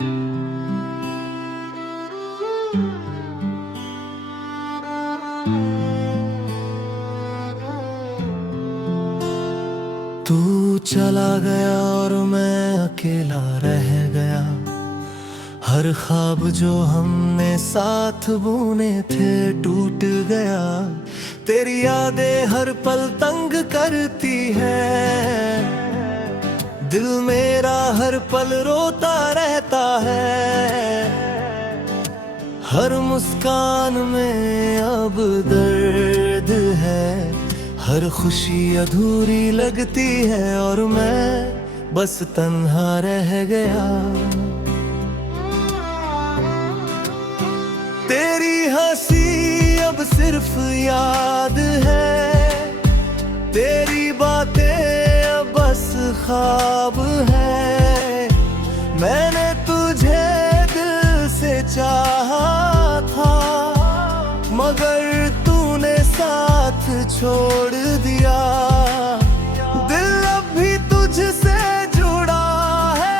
तू चला गया और मैं अकेला रह गया। हर ख्वाब जो हमने साथ बुने थे टूट गया। तेरी यादें हर पल तंग करती है। दिल मेरा हर पल रोता रहता है। हर मुस्कान में अब दर्द है। हर खुशी अधूरी लगती है और मैं बस तन्हा रह गया। तेरी हंसी अब सिर्फ याद है। तेरी बातें अब बस ख्वाब है। मैंने तुझे दिल से चाहा था, मगर तूने साथ छोड़ दिया। दिल अब भी तुझसे जुड़ा है।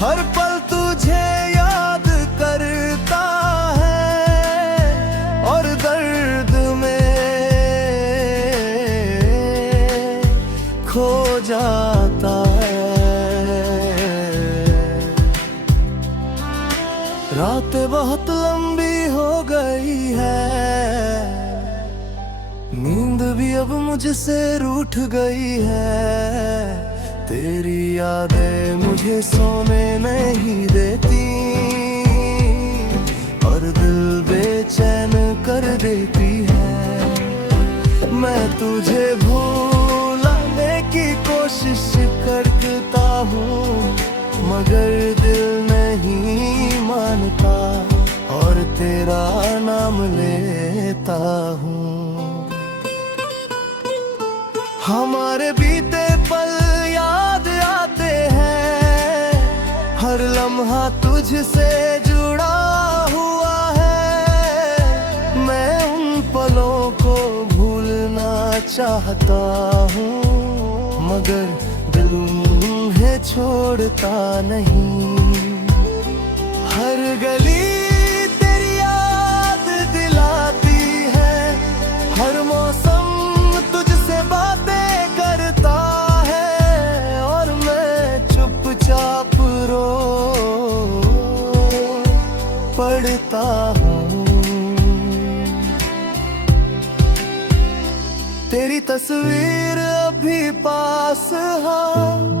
हर पल तुझे याद करता है और दर्द में खो जाता है। रातें बहुत लंबी हो गई है। नींद भी अब मुझसे रूठ गई है। तेरी यादें मुझे सोने नहीं देती और दिल बेचैन कर देती है। मैं तुझे भूलने की कोशिश करता हूँ, मगर दिल नहीं मानता और तेरा नाम लेता हूँ। हमारे बीते पल याद आते हैं। हर लम्हा तुझसे जुड़ा हुआ है। मैं उन पलों को भूलना चाहता हूँ, मगर दिल मुझे छोड़ता नहीं। हर गली तेरी याद दिलाती है। हर मौसम तुझसे बातें करता है और मैं चुपचाप रो पड़ता हूँ। तेरी तस्वीर अभी पास है,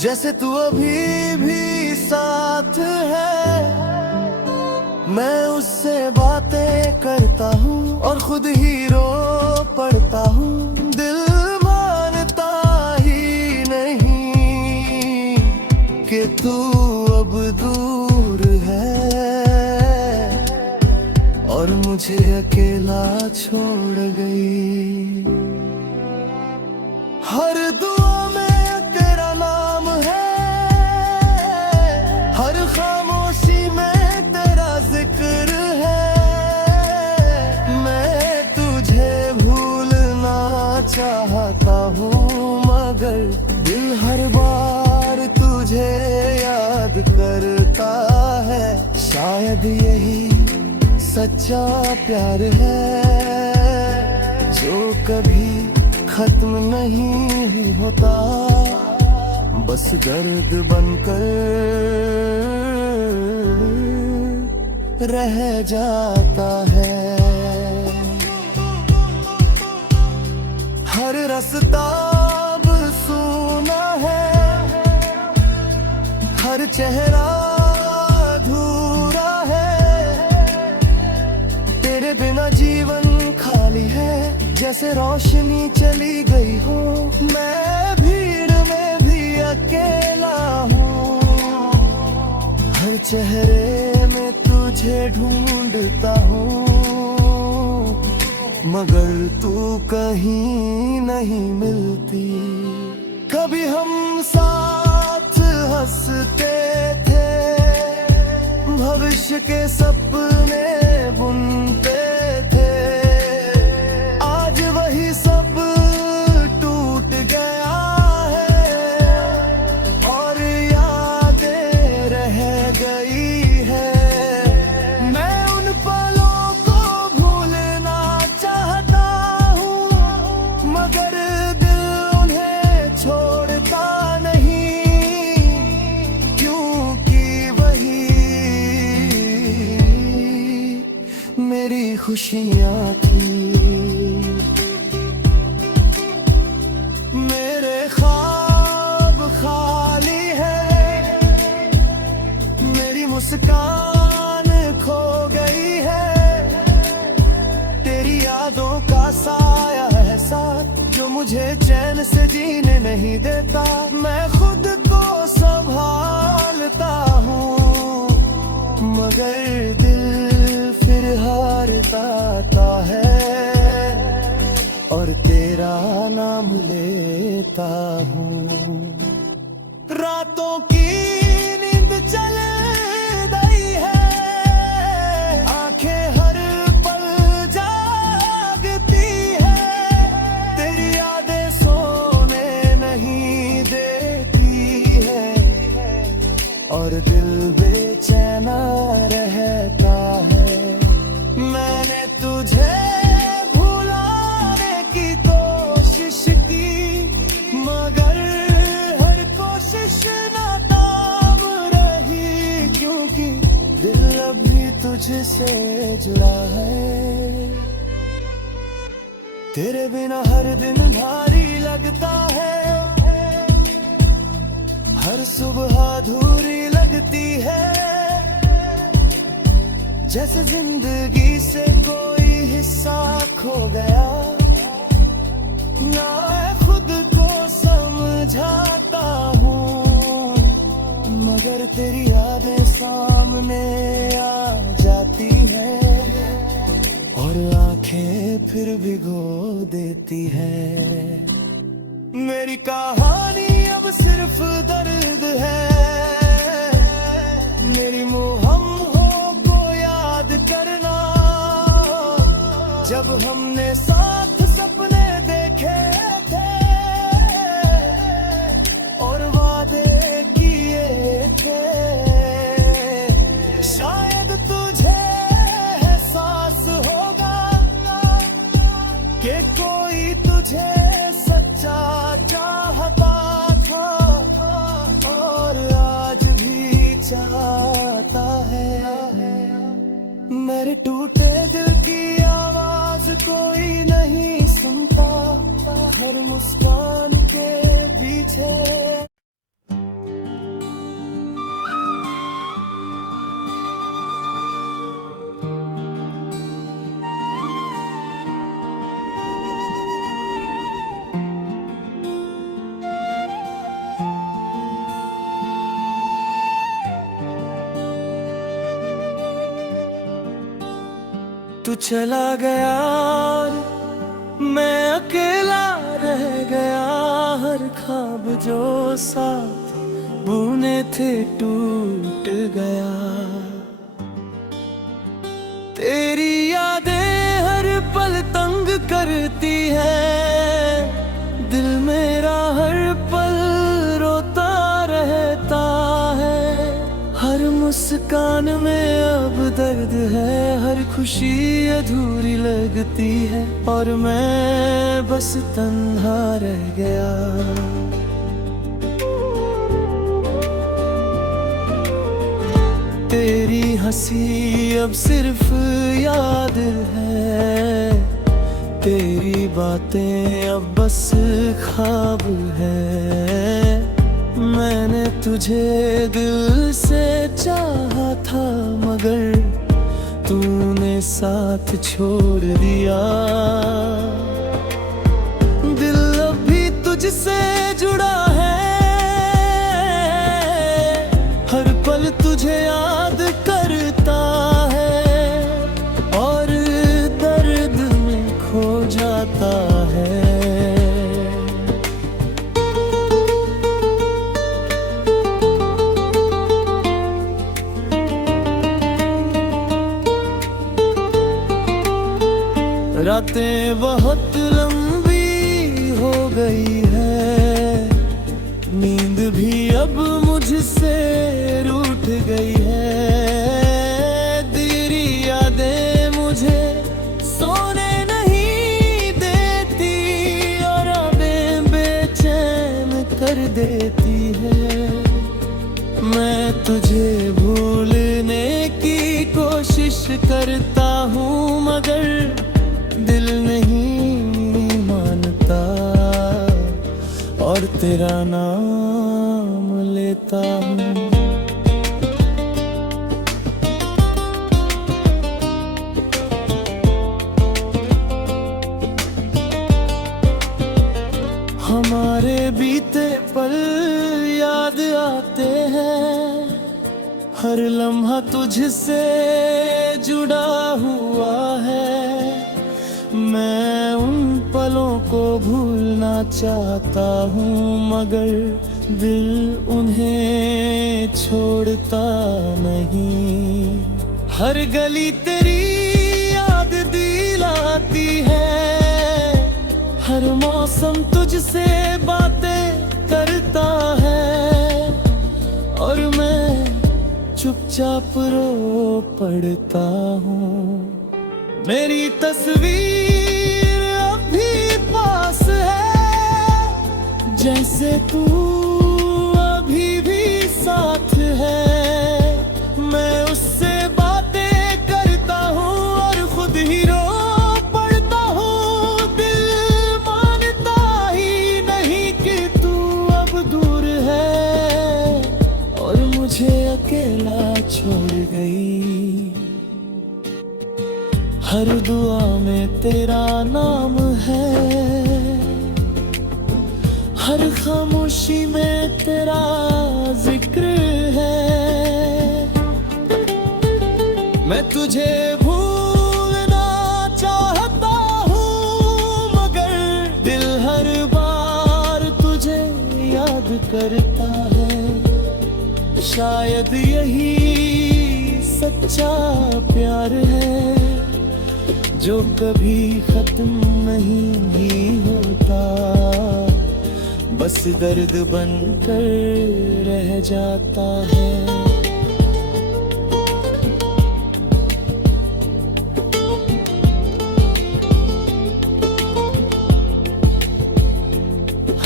जैसे तू अभी भी साथ है। मैं उससे बातें करता हूँ और खुद ही रो पड़ता हूँ। दिल मानता ही नहीं कि तू अब दूर है और मुझे अकेला छोड़ गई। हर दुआ में तेरा नाम है, हर खामोशी में तेरा जिक्र है। मैं तुझे भूलना चाहता हूँ, मगर दिल हर बार तुझे याद करता है। शायद यही सच्चा प्यार है जो कभी खत्म नहीं होता, बस दर्द बनकर रह जाता है। हर रास्ता अब सूना है, हर चेहरा अधूरा है। तेरे बिना जीवन खाली है, जैसे रोशनी चली गई हो। मैं भीड़ में भी अकेला हूँ, हर चेहरे में तुझे ढूंढता हूँ, मगर तू कहीं नहीं मिलती। कभी हम साथ हंसते थे, भविष्य के सपने बुनते थे। आज वही सब टूट गया है और खुशियां थी। मेरे ख्वाब खाली है, मेरी मुस्कान खो गई है। तेरी यादों का साया है साथ, जो मुझे चैन से जीने नहीं देता। मैं खुद को संभालता हूँ, मगर दिल फिर हारता है, और तेरा नाम लेता हूँ। रातों की नींद चल गई है, आंखें हर पल जागती है। तेरी यादें सोने नहीं देती है, और दिल बेचैना रहता है। मैंने तुझे भुलाने की कोशिश की, मगर हर कोशिश नाकाम रही, क्योंकि दिल अभी तुझसे जुड़ा है। तेरे बिना हर दिन भारी लगता है, हर सुबह अधूरी लगती है। जैसे जिंदगी से कोई हिस्सा खो गया, ना मैं खुद को समझाता हूँ, मगर तेरी यादें सामने आ जाती है, और आंखें फिर भिगो देती है। मेरी कहानी अब सिर्फ दर्द है, मेरी मुहम्मदों को याद करना। जब हमने साथ सपने देखे थे, और वादे किए थे, शायद तुझे एहसास होगा कि कोई तुझे सच्चा चाहता था, और आज भी चाहता है। मेरे टूटे दिल की आवाज कोई नहीं सुनता, हर मुस्कान के पीछे। तू चला गया, मैं अकेला रह गया। हर ख्वाब जो साथ बुने थे टूट गया। तेरी यादें हर पल तंग करती है, दिल मेरा हर पल रोता रहता है। हर मुस्कान में अब दर्द है, हर खुशी अधूरी लगती है, और मैं बस तन्हा रह गया। तेरी हंसी अब सिर्फ याद है, तेरी बातें अब बस ख्वाब है। मैंने तुझे दिल से चाहा था, मगर तूने साथ छोड़ दिया। दिल अभी तुझसे जुड़ा है, हर पल तुझे याद करता है, और दर्द में खो जाता है। रातें बहुत लंबी हो गई है, नींद भी अब मुझसे रूठ गई है। तेरी यादें मुझे सोने नहीं देती, और आंखें बेचैन कर देती है। मैं तुझे भूलने की कोशिश करता हूँ, मगर दिल नहीं मानता और तेरा नाम लेता हूँ। हमारे बीते पल याद आते हैं, हर लम्हा तुझसे जुड़ा हुआ है। मैं उन पलों को भूलना चाहता हूँ, मगर दिल उन्हें छोड़ता नहीं। हर गली तेरी याद दिलाती है, हर मौसम तुझसे बातें करता है, और मैं चुपचाप रो पड़ता हूँ। मेरी तस्वीर अभी पास है, जैसे तू अभी भी साथ है। मैं उससे बातें करता हूँ और खुद ही रो पड़ता हूँ। दिल मानता ही नहीं कि तू अब दूर है और मुझे अकेला छोड़ गई। हर दुआ में तेरा नाम है, हर खामोशी में तेरा जिक्र है। मैं तुझे भूलना चाहता हूँ, मगर दिल हर बार तुझे याद करता है। शायद यही सच्चा प्यार है, जो कभी खत्म नहीं होता, बस दर्द बनकर रह जाता है।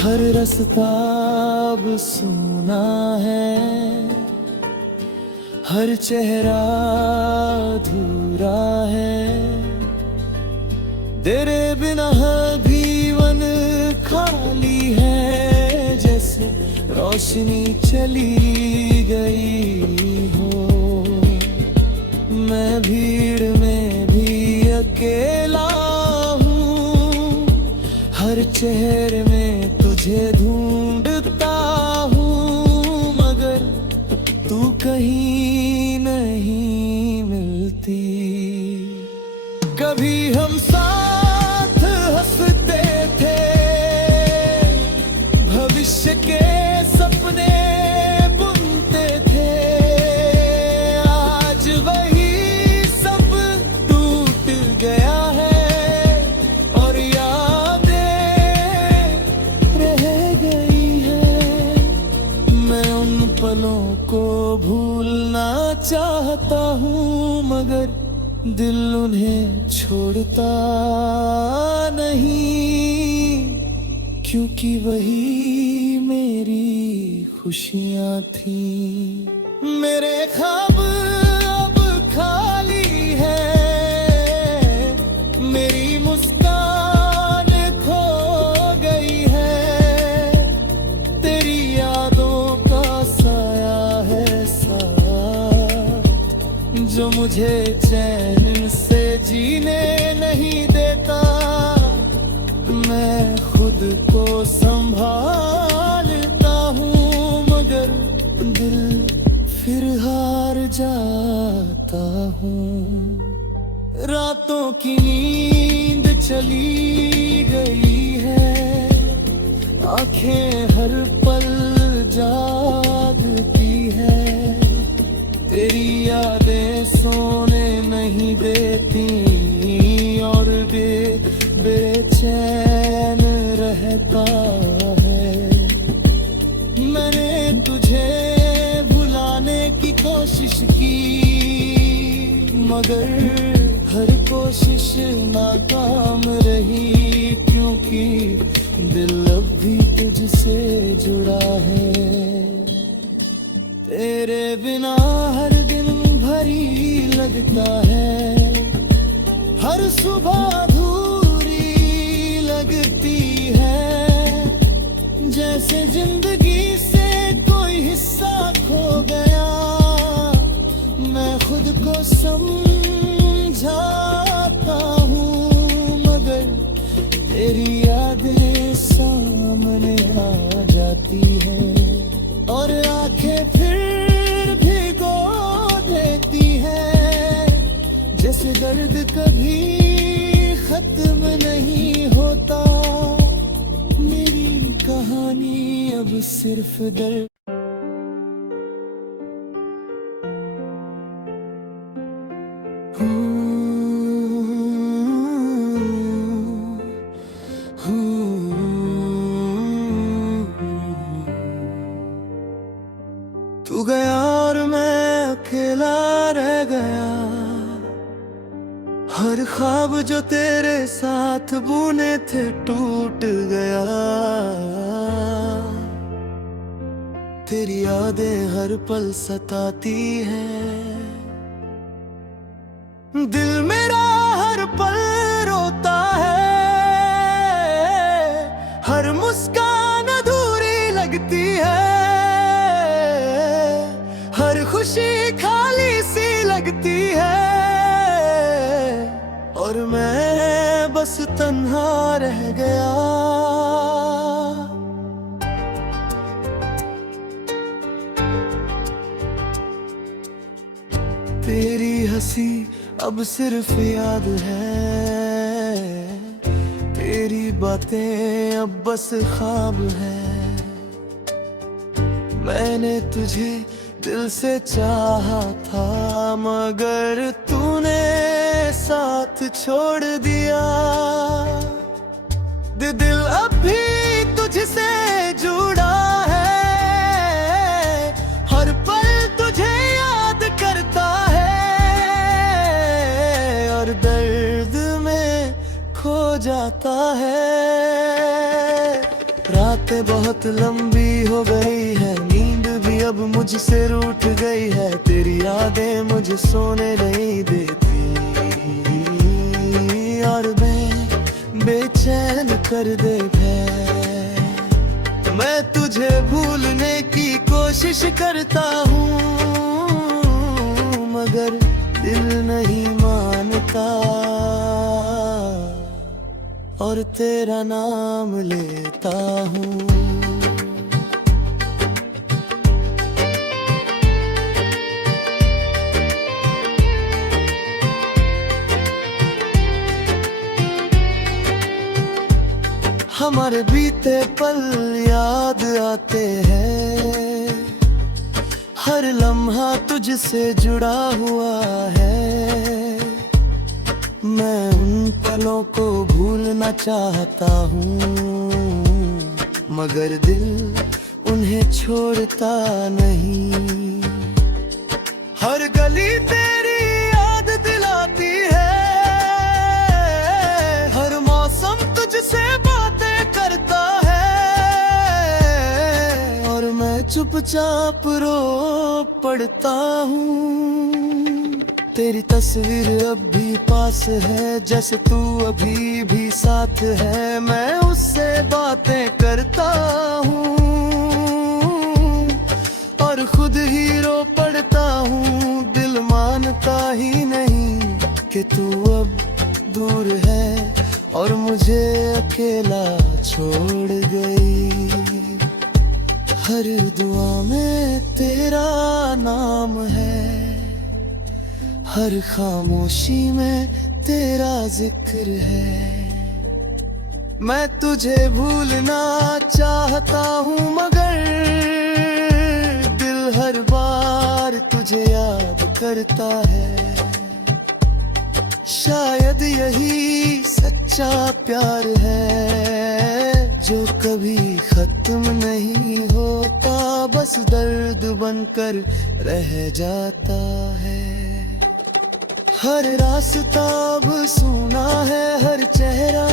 हर रास्ता अब सूना है, हर चेहरा अधूरा है। तेरे बिना जीवन खाली है, जैसे रोशनी चली गई हो। मैं भीड़ में भी अकेला हूँ, हर चेहरे में तुझे ढूंढता हूँ, मगर तू कहीं नहीं मिलती। कभी हम साथ हंसते थे, भविष्य के सपने बुनते थे। आज वही सब टूट गया है और यादें रह गई है। मैं उन पलों को भूलना चाहता हूँ, मगर दिल उन्हें छोड़ता नहीं, क्योंकि वही मेरी खुशियाँ थी। मेरे ख्वाब अब खाली है, मेरी मुस्कान खो गई है। तेरी यादों का साया है साथ, जो मुझे चैन से जीने नहीं देता। मैं खुद को संभालता हूँ, मगर दिल फिर हार जाता हूँ। रातों की नींद चली गई है, आंखें हर पल जागती है। तेरी यादें सोने नहीं देती और बेचैन रहता है। मैंने तुझे भुलाने की कोशिश की, मगर हर कोशिश नाकाम रही, क्योंकि दिल अब भी तुझसे जुड़ा है। लगता है। हर सुबह अधूरी लगती है, जैसे जिंदगी से कोई हिस्सा खो गया। मैं खुद को समझाता हूँ, मगर तेरी यादें सामने आ जाती है और आंखें फिर भिगो देती है। जैसे दर्द कभी खत्म नहीं होता, मेरी कहानी अब सिर्फ दर्द। तू गया और मैं अकेला रह गया। हर ख्वाब जो तेरे साथ बुने थे टूट गया। तेरी यादें हर पल सताती है। दिल मेरा हर पल रोता है। हर मुस्कान अधूरी लगती है। हर खुशी खाली सी लगती है। और मैं बस तन्हा रह गया। तेरी हंसी अब सिर्फ याद है। तेरी बातें अब बस ख्वाब है। मैंने तुझे दिल से चाहा था, मगर तूने साथ छोड़ दिया। दिल अब भी तुझसे जुड़ा है। हर पल तुझे याद करता है और दर्द में खो जाता है। रातें बहुत लंबी हो गई है, नींद भी अब मुझसे रूठ गई है। तेरी यादें मुझे सोने नहीं देती और बेचैन कर दे है। मैं तुझे भूलने की कोशिश करता हूँ, मगर दिल नहीं मानता और तेरा नाम लेता हूँ। हमारे बीते पल याद आते हैं। हर लम्हा तुझसे जुड़ा हुआ है। मैं उन पलों को भूलना चाहता हूँ, मगर दिल उन्हें छोड़ता नहीं। हर गली तेरी याद दिलाती है। हर मौसम तुझसे बातें करता है और मैं चुपचाप रो पड़ता हूँ। तेरी तस्वीर अब भी पास है, जैसे तू अभी भी साथ है। मैं उससे बातें करता हूँ और खुद ही रो पड़ता हूँ। दिल मानता ही नहीं कि तू अब दूर है और मुझे अकेला छोड़ गई। हर दुआ में तेरा नाम है, हर खामोशी में तेरा जिक्र है। मैं तुझे भूलना चाहता हूँ, मगर दिल हर बार तुझे याद करता है। शायद यही सच्चा प्यार है जो कभी खत्म नहीं होता, बस दर्द बनकर रह जाता है। हर रास्ता अब सूना है, हर चेहरा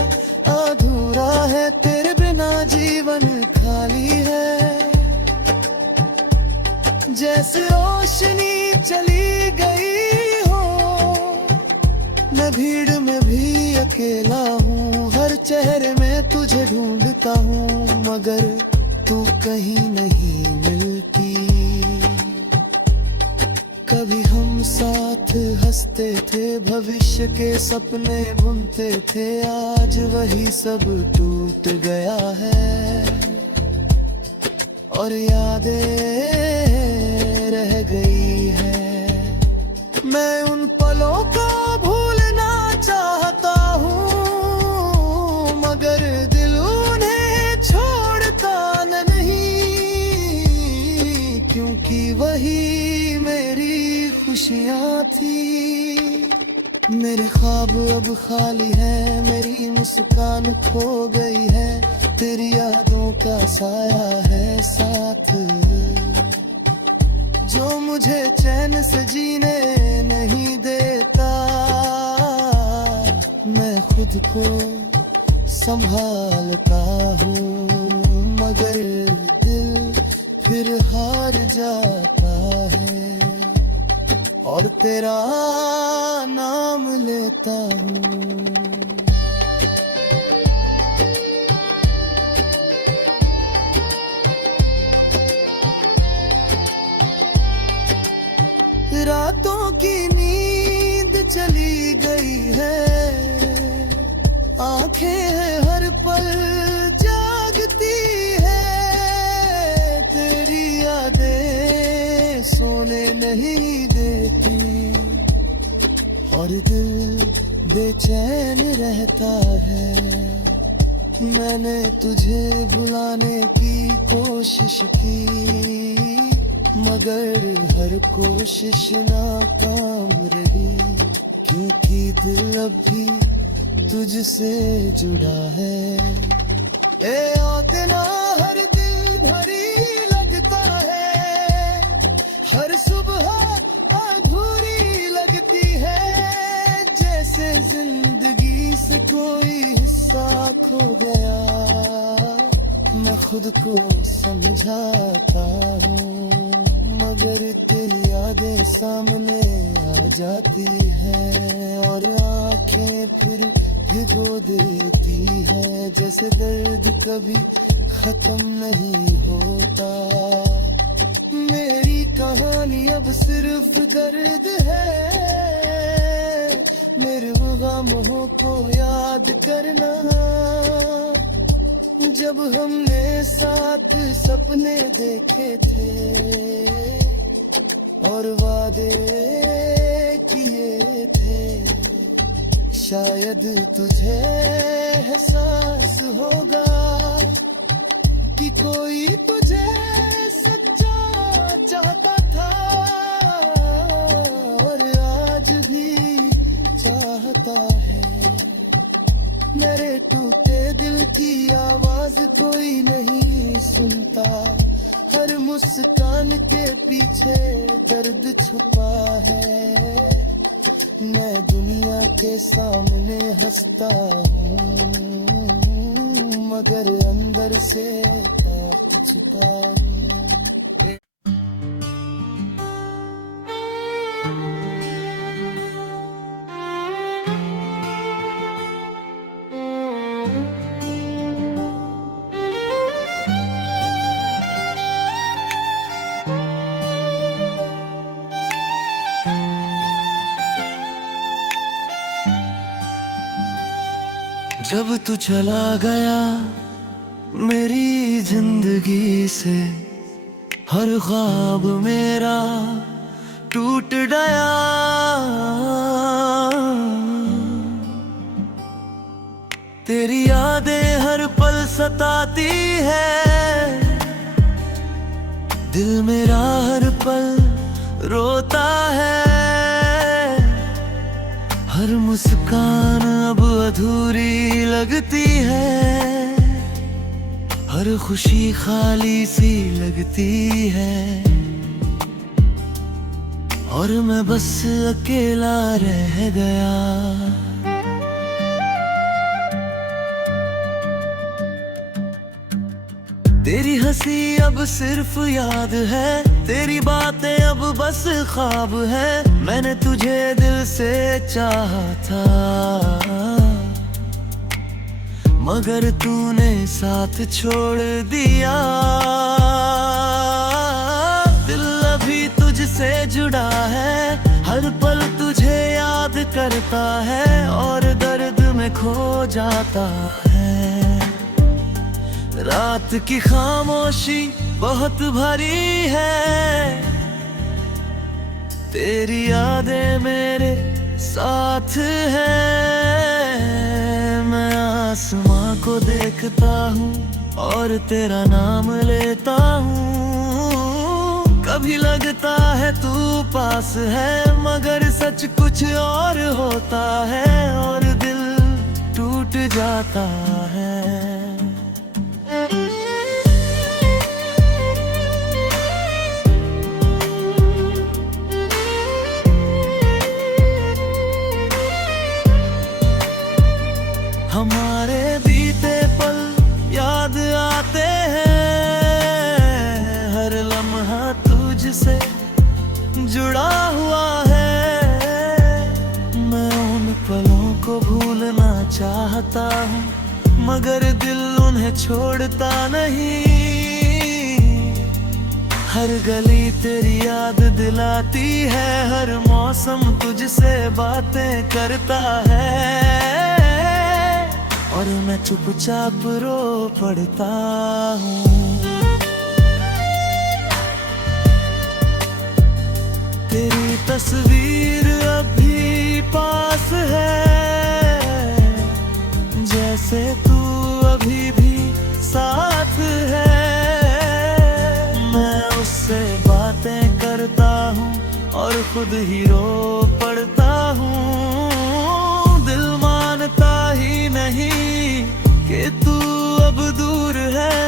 अधूरा है। तेरे बिना जीवन खाली है, जैसे रोशनी चली गई हो मैं भीड़ में भी अकेला हूँ, हर चेहरे में तुझे ढूंढता हूँ, मगर तू कहीं नहीं मिलती। कभी हम साथ हंसते थे, भविष्य के सपने बुनते थे, आज वही सब टूट गया है और यादें रह गई है। मैं उन पलों को भूलना चाहता हूँ, मगर दिल उन्हें छोड़ता नहीं, क्योंकि वही मेरी खुशियाँ थी। मेरे ख्वाब अब खाली है, मेरी मुस्कान खो गई है, तेरी यादों का साया है साथ, जो मुझे चैन से जीने नहीं देता। मैं खुद को संभालता हूँ, मगर दिल फिर हार जाता है और तेरा नाम लेता हूँ। रातों की नींद चली गई है, आंखें हैं हर पल जागती है, तेरी यादें सोने नहीं देती और दिल बेचैन रहता है। मैंने तुझे भुलाने की कोशिश की, मगर हर कोशिश नाकाम रही, क्योंकि दिल अब भी तुझसे जुड़ा है। ए औतना हर दिल भरी लगता है, हर सुबह अधूरी लगती है, जैसे जिंदगी से कोई हिस्सा खो गया। मैं खुद को समझाता हूँ, मगर तेरी यादें सामने आ जाती है और आंखें फिर भिगो देती है, जैसे दर्द कभी खत्म नहीं होता। मेरी कहानी अब सिर्फ दर्द है, मेरे गमों को याद करना, जब हमने साथ सपने देखे थे और वादे किए थे, शायद तुझे एहसास होगा कि कोई तुझे सच्चा चाहता था और आज भी चाहता है। मेरे टूटे दिल की आवाज कोई नहीं सुनता, हर मुस्कान के पीछे दर्द छुपा है। मैं दुनिया के सामने हंसता हूँ, मगर अंदर से कांप छुपा हूँ। जब तू चला गया मेरी जिंदगी से, हर ख्वाब मेरा टूट गया। तेरी यादें हर पल सताती है, दिल मेरा हर पल रोता है। हर मुस्कान अब अधूरी लगती है, हर खुशी खाली सी लगती है और मैं बस अकेला रह गया। तेरी हंसी अब सिर्फ याद है, तेरी बातें अब बस ख्वाब है। मैंने तुझे दिल से चाहा था, मगर तूने साथ छोड़ दिया। दिल अभी तुझसे जुड़ा है, हर पल तुझे याद करता है और दर्द में खो जाता है। रात की खामोशी बहुत भरी है, तेरी यादें मेरे साथ है। मैं आसमां को देखता हूँ और तेरा नाम लेता हूँ। कभी लगता है तू पास है, मगर सच कुछ और होता है और दिल टूट जाता है। हमारे बीते पल याद आते हैं, हर लम्हा तुझसे जुड़ा हुआ है। मैं उन पलों को भूलना चाहता हूँ, मगर दिल उन्हें छोड़ता नहीं। हर गली तेरी याद दिलाती है, हर मौसम तुझसे बातें करता है और मैं चुपचाप रो पड़ता हूँ। तेरी तस्वीर अभी पास है, जैसे तू अभी भी साथ है। मैं उससे बातें करता हूँ और खुद ही रो पड़ता हूँ। दिल मानता ही नहीं कि तू अब दूर है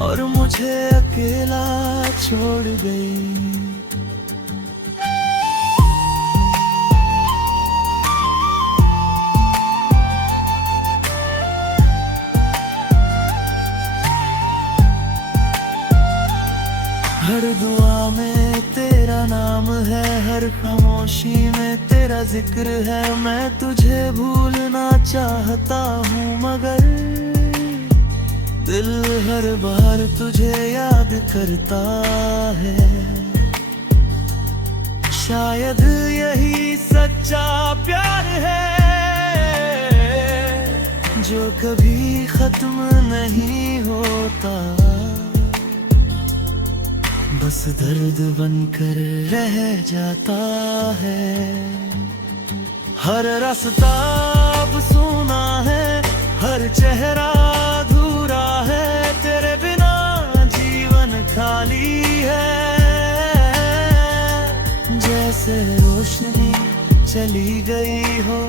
और मुझे अकेला छोड़ गई। हर दुआ में तेरा नाम है, हर खामोशी में तेरा जिक्र है। मैं तुझे भूलना चाहता हूँ, मगर दिल हर बार तुझे याद करता है। शायद यही सच्चा प्यार है, जो कभी खत्म नहीं होता, बस दर्द बनकर रह जाता है। हर रास्ता अब सूना है, हर चेहरा अधूरा है। तेरे बिना जीवन खाली है, जैसे रोशनी चली गई हो।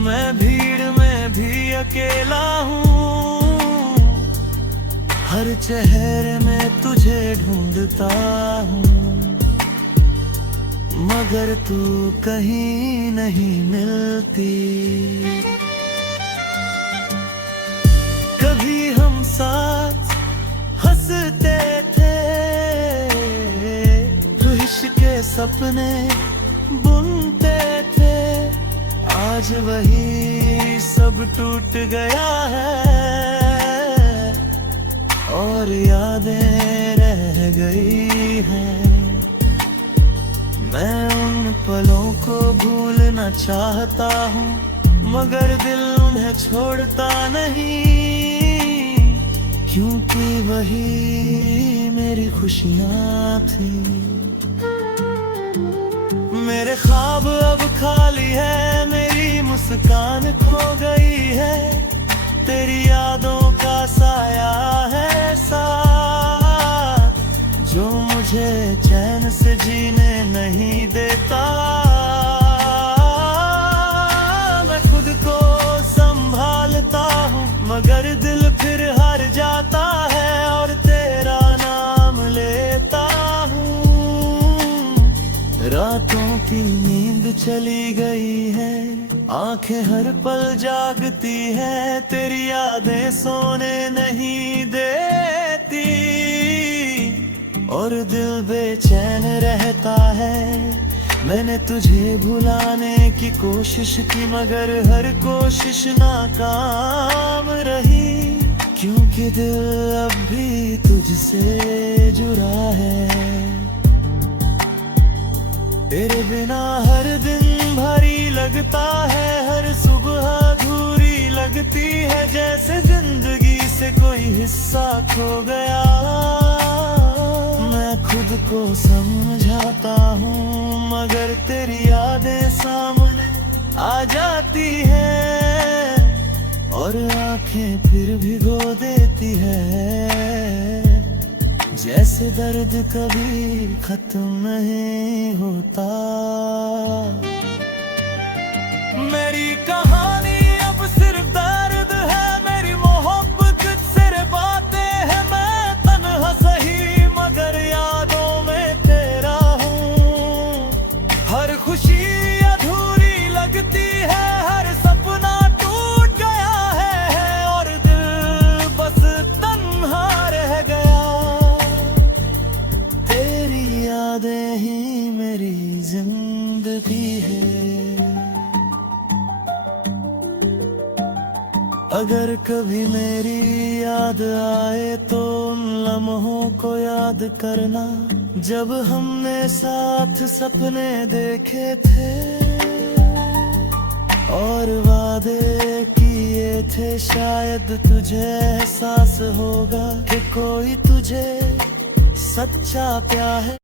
मैं भीड़ में भी अकेला हूँ, हर चेहरे में तुझे ढूंढता हूँ, मगर तू कहीं नहीं मिलती। कभी हम साथ हंसते थे, इश्क के सपने बुनते थे। आज वही सब टूट गया है और यादें रह गई हैं। मैं उन पलों को भूलना चाहता हूँ, मगर दिल उन्हें छोड़ता नहीं, क्योंकि वही मेरी खुशियाँ थी। मेरे ख्वाब अब खाली है, मेरी मुस्कान खो गई है। तेरी यादों का साया है साथ, जो मुझे चैन से जीने नहीं देता। मैं खुद को संभालता हूँ, मगर दिल फिर हार जाता है और तेरा नाम लेता हूँ। रातों की नींद चली गई है, आंखें हर पल जागती है। तेरी यादें सोने नहीं देती। देती और दिल बेचैन रहता है। मैंने तुझे भुलाने की कोशिश की मगर हर कोशिश नाकाम रही, क्योंकि दिल अब भी तुझसे जुड़ा है। तेरे बिना हर दिन भारी लगता है, हर सुबह अधूरी लगती है, जैसे जिंदगी से कोई हिस्सा खो गया। मैं खुद को समझाता हूँ मगर तेरी यादें सामने आ जाती है और आंखें फिर भिगो देती है, जैसे दर्द कभी खत्म नहीं होता। मेरी कहानी अब सिर्फ दर्द है, मेरी मोहब्बत सिर्फ बातें हैं। मैं तन्हा सही मगर यादों में तेरा हूँ। हर खुशी अधूरी लगती है, हर सपना टूट गया है और दिल बस तन्हा रह गया। तेरी यादें ही मेरी जिंदगी है। अगर कभी मेरी याद आए तो उन लम्हों को याद करना, जब हमने साथ सपने देखे थे और वादे किए थे। शायद तुझे एहसास होगा कि कोई तुझे सच्चा प्यार है।